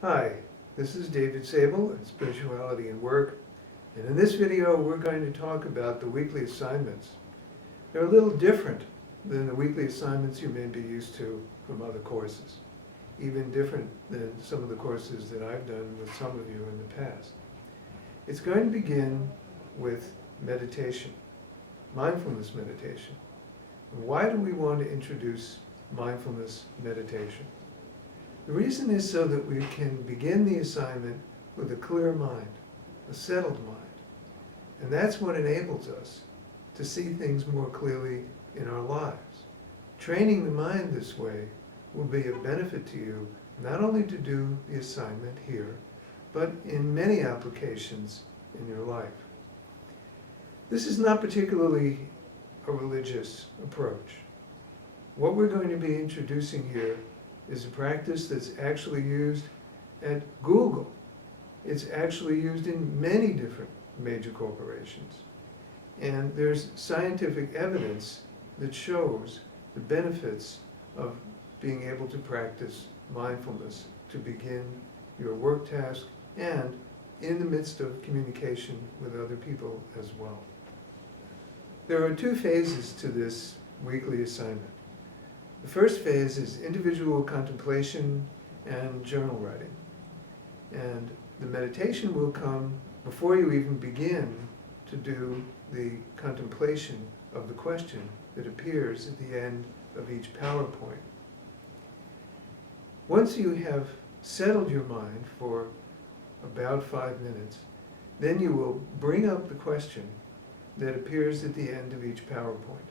Hi, this is David Sable at Spirituality and Work, and in this video we're going to talk about the weekly assignments. They're a little different than the weekly assignments you may be used to from other courses, even different than some of the courses that I've done with some of you in the past. It's going to begin with meditation, mindfulness meditation. And why do we want to introduce mindfulness meditation? The reason is so that we can begin the assignment with a clear mind, a settled mind. And that's what enables us to see things more clearly in our lives. Training the mind this way will be of benefit to you, not only to do the assignment here, but in many applications in your life. This is not particularly a religious approach. What we're going to be introducing here is a practice that's actually used at Google. It's actually used in many different major corporations. And there's scientific evidence that shows the benefits of being able to practice mindfulness to begin your work task and in the midst of communication with other people as well. There are two phases to this weekly assignment. The first phase is individual contemplation and journal writing. And the meditation will come before you even begin to do the contemplation of the question that appears at the end of each PowerPoint. Once you have settled your mind for about 5 minutes, then you will bring up the question that appears at the end of each PowerPoint.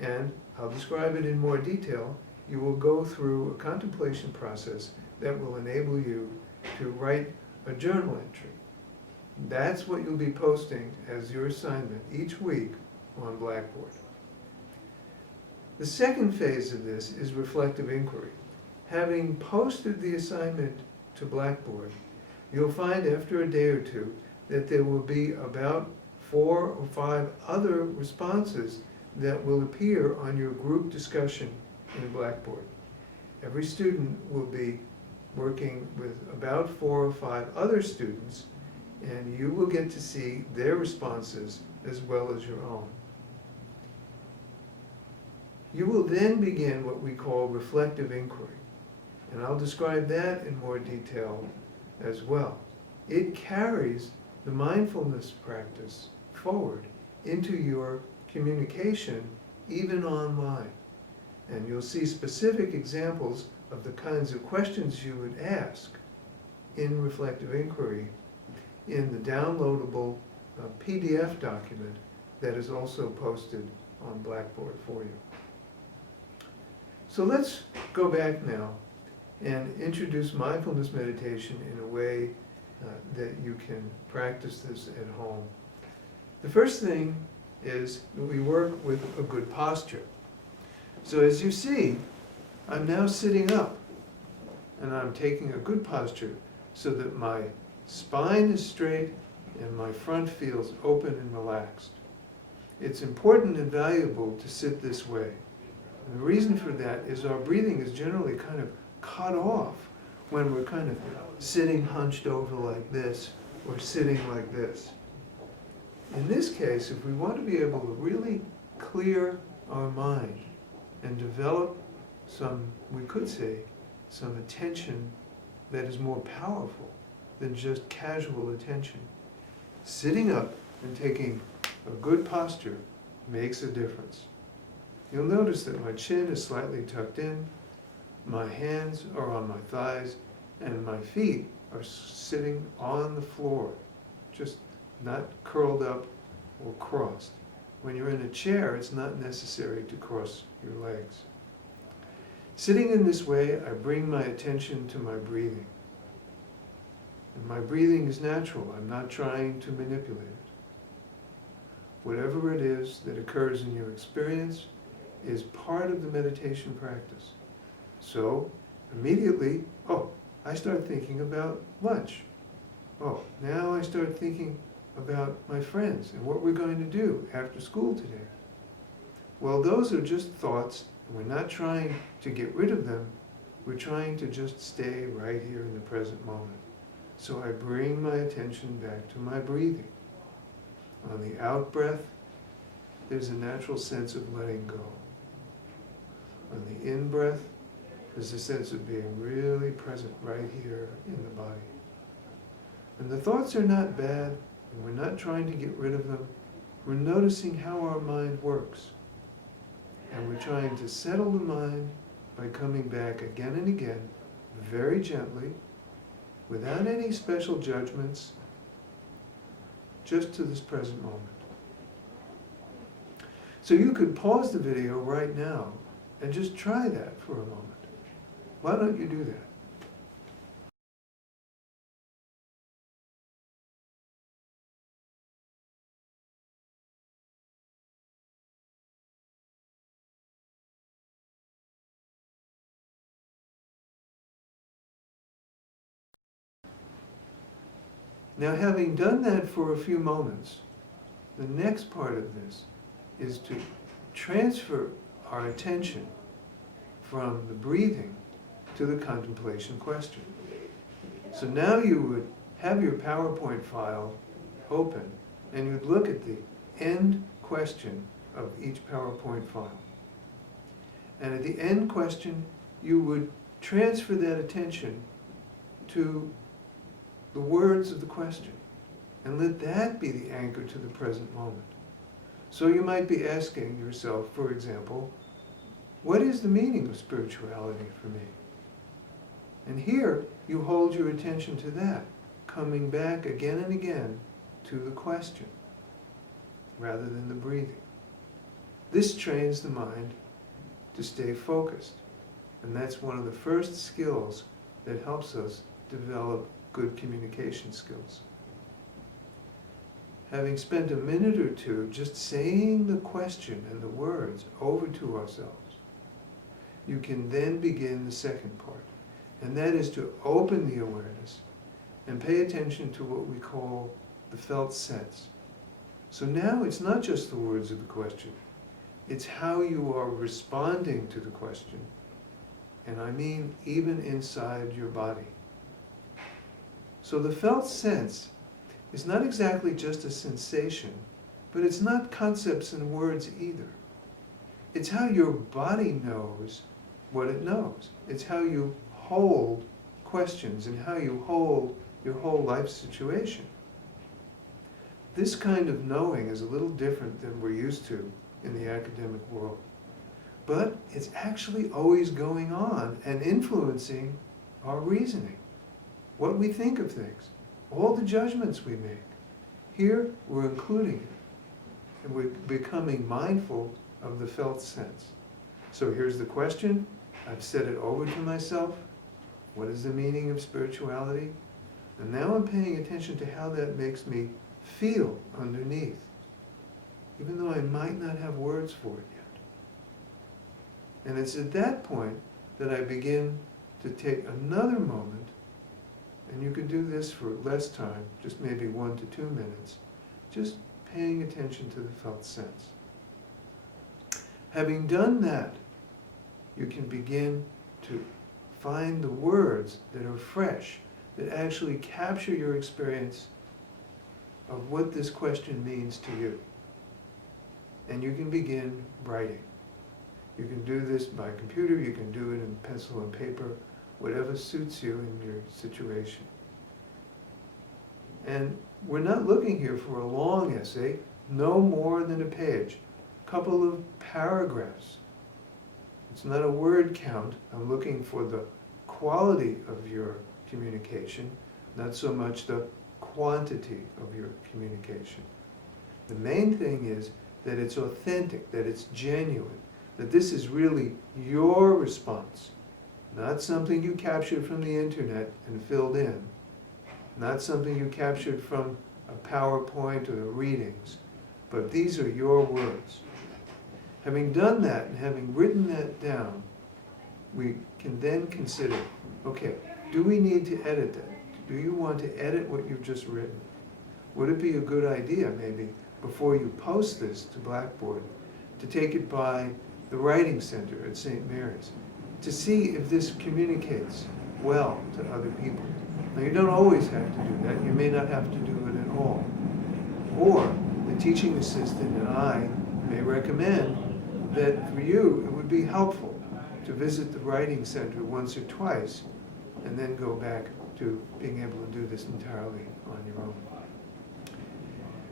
And I'll describe it in more detail. You will go through a contemplation process that will enable you to write a journal entry. That's what you'll be posting as your assignment each week on Blackboard. The second phase of this is reflective inquiry. Having posted the assignment to Blackboard, you'll find after a day or two that there will be about 4 or 5 other responses that will appear on your group discussion in Blackboard. Every student will be working with about 4 or 5 other students, and you will get to see their responses as well as your own. You will then begin what we call reflective inquiry, and I'll describe that in more detail as well. It carries the mindfulness practice forward into your communication, even online. And you'll see specific examples of the kinds of questions you would ask in reflective inquiry in the downloadable PDF document that is also posted on Blackboard for you. So let's go back now and introduce mindfulness meditation in a way that you can practice this at home. The first thing is that we work with a good posture. So as you see, I'm now sitting up, and I'm taking a good posture so that my spine is straight and my front feels open and relaxed. It's important and valuable to sit this way. And the reason for that is our breathing is generally kind of cut off when we're kind of sitting hunched over like this or sitting like this. In this case, if we want to be able to really clear our mind and develop some, we could say, some attention that is more powerful than just casual attention, sitting up and taking a good posture makes a difference. You'll notice that my chin is slightly tucked in, my hands are on my thighs, and my feet are sitting on the floor, just not curled up or crossed. When you're in a chair, it's not necessary to cross your legs. Sitting in this way, I bring my attention to my breathing. And my breathing is natural. I'm not trying to manipulate it. Whatever it is that occurs in your experience is part of the meditation practice. So, immediately, I start thinking about lunch. Now I start thinking about my friends and what we're going to do after school today. Well, those are just thoughts, and we're not trying to get rid of them. we're trying to just stay right here in the present moment. So I bring my attention back to my breathing. On the out-breath, there's a natural sense of letting go. On the in-breath, there's a sense of being really present right here in the body. And the thoughts are not bad, and we're not trying to get rid of them. We're noticing how our mind works. And we're trying to settle the mind by coming back again and again, very gently, without any special judgments, just to this present moment. So you could pause the video right now and just try that for a moment. Why don't you do that? Now, having done that for a few moments, the next part of this is to transfer our attention from the breathing to the contemplation question. So now you would have your PowerPoint file open and you'd look at the end question of each PowerPoint file. And at the end question, you would transfer that attention to the words of the question and let that be the anchor to the present moment. So you might be asking yourself, for example, what is the meaning of spirituality for me? And here you hold your attention to that, coming back again and again to the question rather than the breathing. This trains the mind to stay focused. And that's one of the first skills that helps us develop good communication skills. Having spent a minute or two just saying the question and the words over to ourselves, you can then begin the second part. And that is to open the awareness and pay attention to what we call the felt sense. So now it's not just the words of the question, it's how you are responding to the question. And I mean even inside your body. So the felt sense is not exactly just a sensation, but it's not concepts and words either. It's how your body knows what it knows. It's how you hold questions and how you hold your whole life situation. This kind of knowing is a little different than we're used to in the academic world. But it's actually always going on and influencing our reasoning, what we think of things, all the judgments we make. Here, we're including it, and we're becoming mindful of the felt sense. So here's the question. I've said it over to myself. What is the meaning of spirituality? And now I'm paying attention to how that makes me feel underneath, even though I might not have words for it yet. And it's at that point that I begin to take another moment, and you can do this for less time, just maybe 1 to 2 minutes, just paying attention to the felt sense. Having done that, you can begin to find the words that are fresh, that actually capture your experience of what this question means to you. And you can begin writing. You can do this by computer, you can do it in pencil and paper, whatever suits you in your situation. And we're not looking here for a long essay, no more than a page, a couple of paragraphs. It's not a word count. I'm looking for the quality of your communication, not so much the quantity of your communication. The main thing is that it's authentic, that it's genuine, that this is really your response, not something you captured from the internet and filled in, not something you captured from a PowerPoint or the readings, but these are your words. Having done that and having written that down, we can then consider, okay, do we need to edit that? Do you want to edit what you've just written? Would it be a good idea, maybe, before you post this to Blackboard, to take it by the Writing Center at St. Mary's to see if this communicates well to other people. Now, you don't always have to do that. You may not have to do it at all. Or the teaching assistant and I may recommend that for you it would be helpful to visit the writing center once or twice and then go back to being able to do this entirely on your own.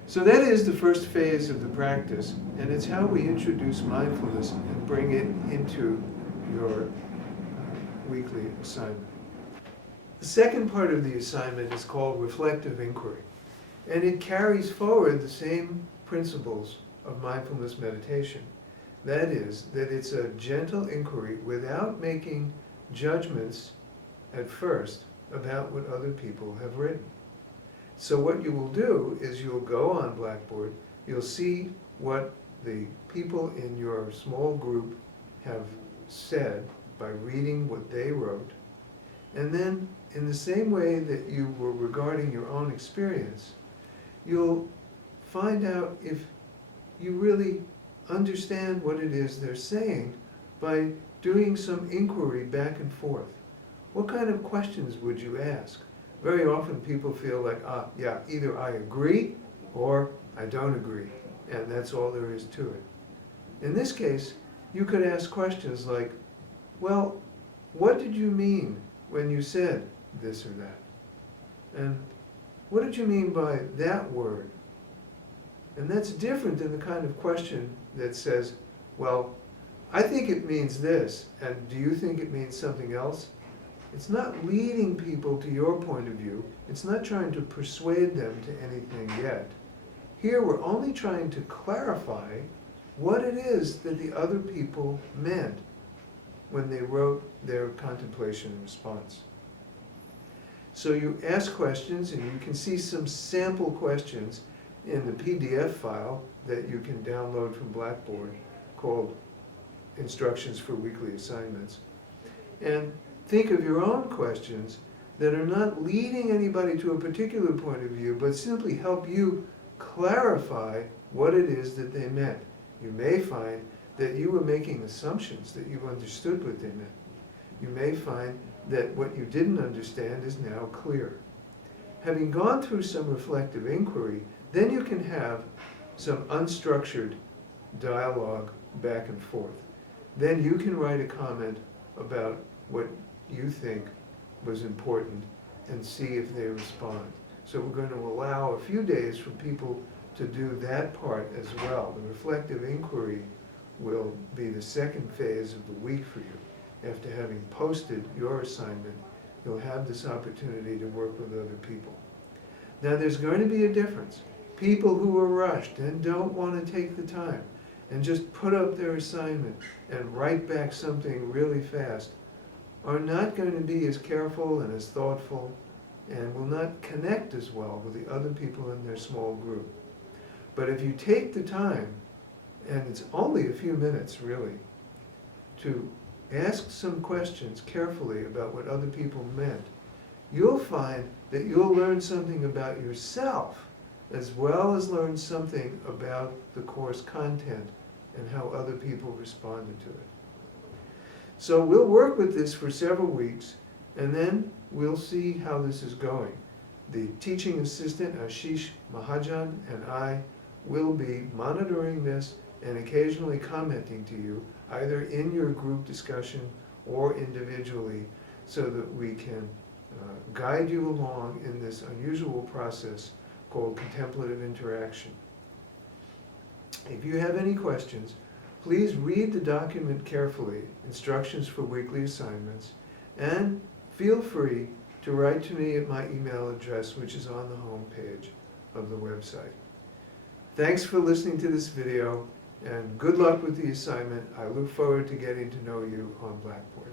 So that is the first phase of the practice, and it's how we introduce mindfulness and bring it into your weekly assignment. The second part of the assignment is called reflective inquiry, and it carries forward the same principles of mindfulness meditation. That is, that it's a gentle inquiry without making judgments at first about what other people have written. So what you will do is you'll go on Blackboard, you'll see what the people in your small group have said by reading what they wrote, and then in the same way that you were regarding your own experience, you'll find out if you really understand what it is they're saying by doing some inquiry back and forth. What kind of questions would you ask? Very often people feel like, yeah, either I agree or I don't agree, and that's all there is to it. In this case, you could ask questions like, well, what did you mean when you said this or that? And what did you mean by that word? And that's different than the kind of question that says, well, I think it means this, and do you think it means something else? It's not leading people to your point of view. It's not trying to persuade them to anything yet. Here we're only trying to clarify what it is that the other people meant when they wrote their contemplation response. So you ask questions, and you can see some sample questions in the PDF file that you can download from Blackboard called Instructions for Weekly Assignments. And think of your own questions that are not leading anybody to a particular point of view, but simply help you clarify what it is that they meant. You may find that you were making assumptions that you understood what they meant. You may find that what you didn't understand is now clear. Having gone through some reflective inquiry, then you can have some unstructured dialogue back and forth. Then you can write a comment about what you think was important and see if they respond. So we're going to allow a few days for people to do that part as well. The reflective inquiry will be the second phase of the week for you. After having posted your assignment, you'll have this opportunity to work with other people. Now there's going to be a difference. People who are rushed and don't want to take the time and just put up their assignment and write back something really fast are not going to be as careful and as thoughtful and will not connect as well with the other people in their small group. But if you take the time, and it's only a few minutes really, to ask some questions carefully about what other people meant, you'll find that you'll learn something about yourself as well as learn something about the course content and how other people responded to it. So we'll work with this for several weeks, and then we'll see how this is going. The teaching assistant, Ashish Mahajan, and I will be monitoring this and occasionally commenting to you, either in your group discussion or individually, so that we can guide you along in this unusual process called contemplative interaction. If you have any questions, please read the document carefully, Instructions for Weekly Assignments, and feel free to write to me at my email address, which is on the home page of the website. Thanks for listening to this video, and good luck with the assignment. I look forward to getting to know you on Blackboard.